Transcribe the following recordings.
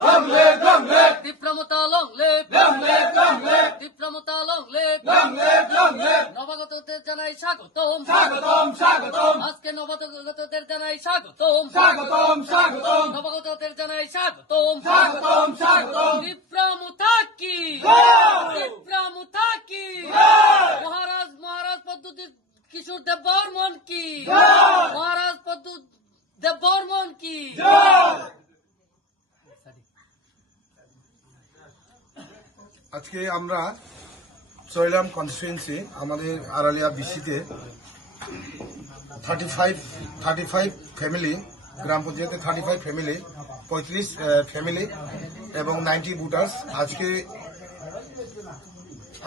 Long live, long live. তীব্রমতা long live. Long live, long live. তীব্রমতা long live. Long live, long live. নবাগতদের জানাই স্বাগতম। Sagatom, sagatom. আজকে নবাগতদের জানাই স্বাগতম। Sagatom, sagatom. নবাগতদের জানাই স্বাগতম। Sagatom, sagatom. তীব্রমতা কি? তীব্রমতা কি? মহারাজ পদ্ধতি কিশোর দেব বর্মন কি? মহারাজ পদ্ধতি দেব বর্মন কি? আজকে আমরা চৈলাম কনস্টিটুয়েন্সি আমাদের আড়ালিয়া বিসিতে 35 ফ্যামিলি, গ্রাম পঞ্চায়েতে 35 ফ্যামিলি, 35 ফ্যামিলি এবং 90 ভোটার্স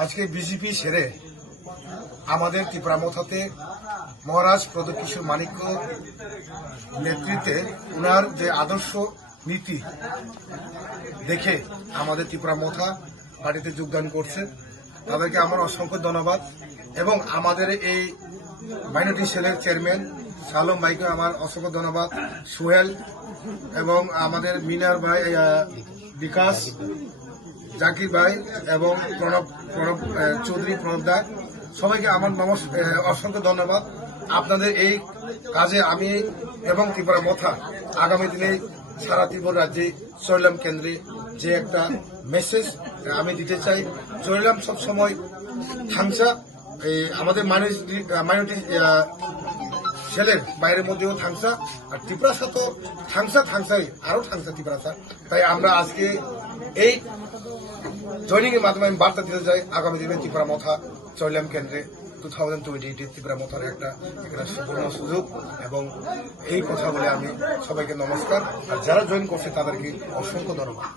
আজকে বিজেপি সেরে আমাদের ত্রিপুরামথাতে মহারাজ প্রদীপ কিশোর মানিক্য নেতৃত্বে ওনার যে আদর্শ নীতি দেখে আমাদের ত্রিপুরামথা পার্টিতে যোগদান করছে। তাদেরকে আমার অসংখ্য ধন্যবাদ এবং আমাদের এই মাইনরিটি সেলের চেয়ারম্যান সালম ভাইকে আমার অসংখ্য ধন্যবাদ, সোহেল এবং আমাদের মিনার ভাই, বিকাশ, জাকির ভাই এবং প্রণব চৌধুরী, প্রণব দা, সবাইকে আমার অসংখ্য ধন্যবাদ। আপনাদের এই কাজে আমি এবং ত্রিপুরামথা আগামী দিনে সারা ত্রিপুরা রাজ্যে চৈলাম কেন্দ্রে যে একটা মেসেজ আমি দিতে চাই, চৈলাম সবসময় থাংসা, আমাদের মাইনরিটি ছেলের বাইরের মধ্যেও থাংসা, আর ত্রিপুরা সাথে থাংসাই আরো থাংসা ত্রিপুরা। তাই আমরা আজকে এই জয়নিং এর মাধ্যমে আমি বার্তা দিতে চাই, আগামী দিনে ত্রিপুরামথা চৈলাম কেন্দ্রে 2028 ত্রিপুরামথার একটা সুবর্ণ সুযোগ, এবং এই কথা বলে আমি সবাইকে নমস্কার, আর যারা জয়েন করছে তাদেরকে অসংখ্য ধন্যবাদ।